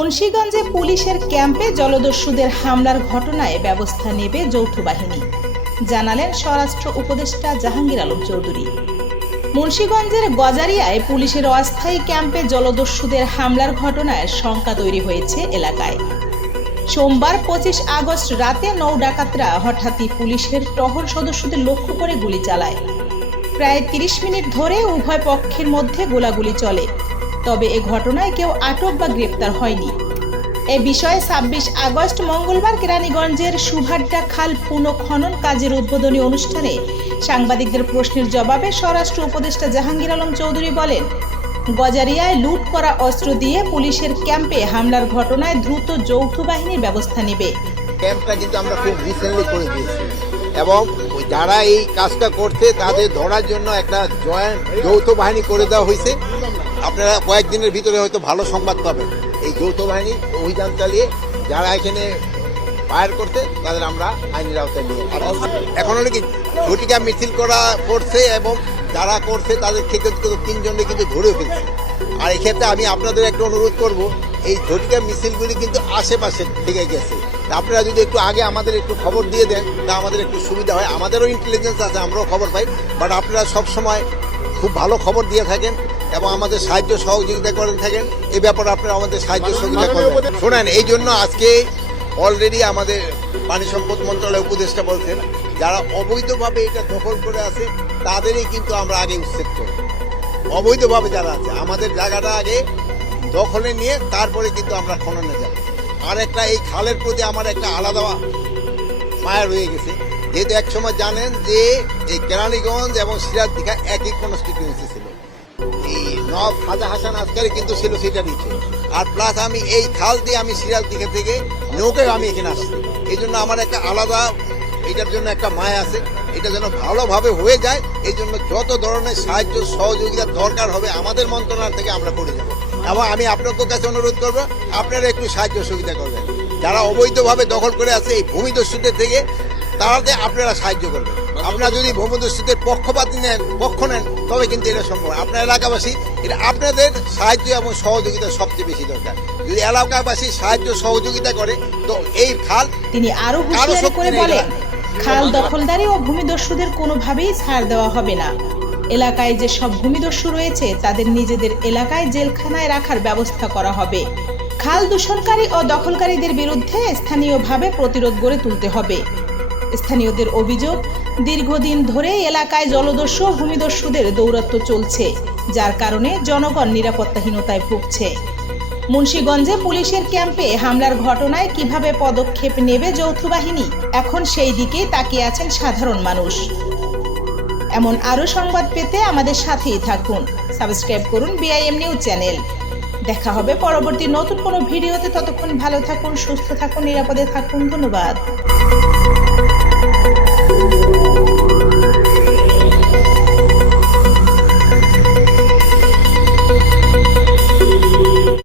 মুন্সীগঞ্জে পুলিশের ক্যাম্পে জলদস্যুদের হামলার ঘটনায় ব্যবস্থা নেবে যৌথ বাহিনী। জানালেন স্বরাষ্ট্র উপদেষ্টা জাহাঙ্গীর আলম চৌধুরী। মুন্সীগঞ্জের গজারিয়ায় পুলিশের অস্থায়ী ক্যাম্পে জলদস্যুদের হামলার ঘটনায় শঙ্কা তৈরি হয়েছে এলাকায়। সোমবার পঁচিশ আগস্ট রাতে নৌ ডাকাতরা হঠাৎই পুলিশের টহল সদস্যদের লক্ষ্য করে গুলি চালায়। প্রায় তিরিশ মিনিট ধরে উভয় পক্ষের মধ্যে গোলাগুলি চলে। তবে এ ঘটনায় কেউ আটক বা গ্রেপ্তার হয়নি। এ বিষয়ে ছাব্বিশ আগস্ট মঙ্গলবার কেরানীগঞ্জের সুভাড্ডা খাল পুনঃখনন কাজের উদ্বোধনী অনুষ্ঠানে সাংবাদিকদের প্রশ্নের জবাবে স্বরাষ্ট্র উপদেষ্টা জাহাঙ্গীর আলম চৌধুরী বলেন, গজারিয়ায় লুট করা অস্ত্র দিয়ে পুলিশের ক্যাম্পে হামলার ঘটনায় দ্রুত যৌথ বাহিনীর ব্যবস্থা নেবে। ক্যাম্পটা কিন্তু আমরা খুব রিসেন্টলি করে দিয়েছি এবং যারা এই কাজটা করছে তাদের ধরার জন্য একটা জয়েন্ট যৌথ বাহিনী করে দেওয়া হয়েছে। আপনারা কয়েকদিনের ভিতরে হয়তো ভালো সংবাদ পাবেন। এই যৌথ বাহিনী অভিযান চালিয়ে যারা এখানে ফায়ার করছে, তাদের আমরা আইনের আওতায় নিয়ে এখন হলো কি ঝটিকা মিছিল করা করছে এবং যারা করছে, তাদের ক্ষেত্রে কিন্তু তিনজনকে কিন্তু ধরে ফেলছে। আর এক্ষেত্রে আমি আপনাদের একটা অনুরোধ করব, এই ঝটিকা মিছিলগুলি কিন্তু আশেপাশে থেকে গেছে। আপনারা যদি একটু আগে আমাদের একটু খবর দিয়ে দেন, তা আমাদের একটু সুবিধা হয়। আমাদেরও ইন্টেলিজেন্স আছে, আমরাও খবর পাই। বাট আপনারা সব সময় খুব ভালো খবর দিয়ে থাকেন। এবং আমাদের সাহায্য সহযোগিতা করেন থাকেন। এই ব্যাপারে আপনারা আমাদের সাহায্য সহযোগিতা করেন। শোনেন এই জন্য আজকে অলরেডি আমাদের পানি সম্পদ মন্ত্রণালয় উপদেষ্টা বলছেন যারা অবৈধভাবে এটা দখল করে আছে তাদেরই কিন্তু আমরা আগে উচ্ছেদ করব। অবৈধভাবে যারা আছে আমাদের জায়গাটা আগে দখলে নিয়ে তারপরে কিন্তু আমরা খননে যাব। আর একটা এই খালের প্রতি আমার একটা আলাদা মায়া রয়ে গেছে। যেহেতু এক সময় জানেন যে এই কেরানীগঞ্জ এবং সিরাজ দীঘা একই কনস্টিটিউন্সি এই খাজা হাসান আজকারি কিন্তু ছিল সেটা নিচে আর প্লাস আমি এই খাল দিয়ে আমি সিরাজ দীঘা থেকে নৌকায় আমি এখানে আসছি। এই জন্য আমার একটা আলাদা, এটার জন্য একটা মায় আছে। এটা যেন ভালোভাবে হয়ে যায়, এই জন্য যত ধরনের সাহায্য, সহযোগিতা দরকার হবে আমাদের মন্ত্রণালয় থেকে আমরা করে দেবো। এবং আমি আপনাদের কাছে অনুরোধ করব, আপনারা একটু সাহায্য সুবিধা করবেন। যারা অবৈধভাবে দখল করে আছে এই ভূমিদস্যুদের থেকে তাহলে আপনারা সাহায্য করবেন। আপনারা যদি ভূমিদস্যুদের পক্ষপাতি নেন পক্ষ নেন তবে কিন্তু এটা সম্ভব। আপনার এলাকাবাসী এটা আপনাদের সাহায্য এবং সহযোগিতা সবচেয়ে বেশি দরকার। যদি এলাকাবাসী সাহায্য সহযোগিতা করে তো এই খাল তিনি আরও হুঁশিয়ারি করে বলেন খাল দখলদারি ও ভূমিদস্যুদের কোনোভাবেই ছাড় দেওয়া হবে না। এলাকায় যে সব ভূমিদস্যু রয়েছে তাদের নিজেদের এলাকায় জেলখানায় রাখার ব্যবস্থা করা হবে। খাল দূষণকারী ও দখলকারীদের বিরুদ্ধে স্থানীয়ভাবে প্রতিরোধ গড়ে তুলতে হবে। স্থানীয়দের অভিযোগ দীর্ঘদিন ধরে এলাকায় জলদস্যু ভূমিদস্যুদের দৌরাত্ম্য চলছে, যার কারণে জনগণ নিরাপত্তাহীনতায় ভুগছে। মুন্সীগঞ্জে পুলিশের ক্যাম্পে হামলার ঘটনায় কীভাবে পদক্ষেপ নেবে যৌথ বাহিনী, এখন সেই দিকেই তাকিয়ে আছেন সাধারণ মানুষ। এমন আরও সংবাদ পেতে আমাদের সাথেই থাকুন। সাবস্ক্রাইব করুন বিআইএম নিউজ চ্যানেল। দেখা হবে পরবর্তী নতুন কোনো ভিডিওতে। ততক্ষণ ভালো থাকুন, সুস্থ থাকুন, নিরাপদে থাকুন। ধন্যবাদ।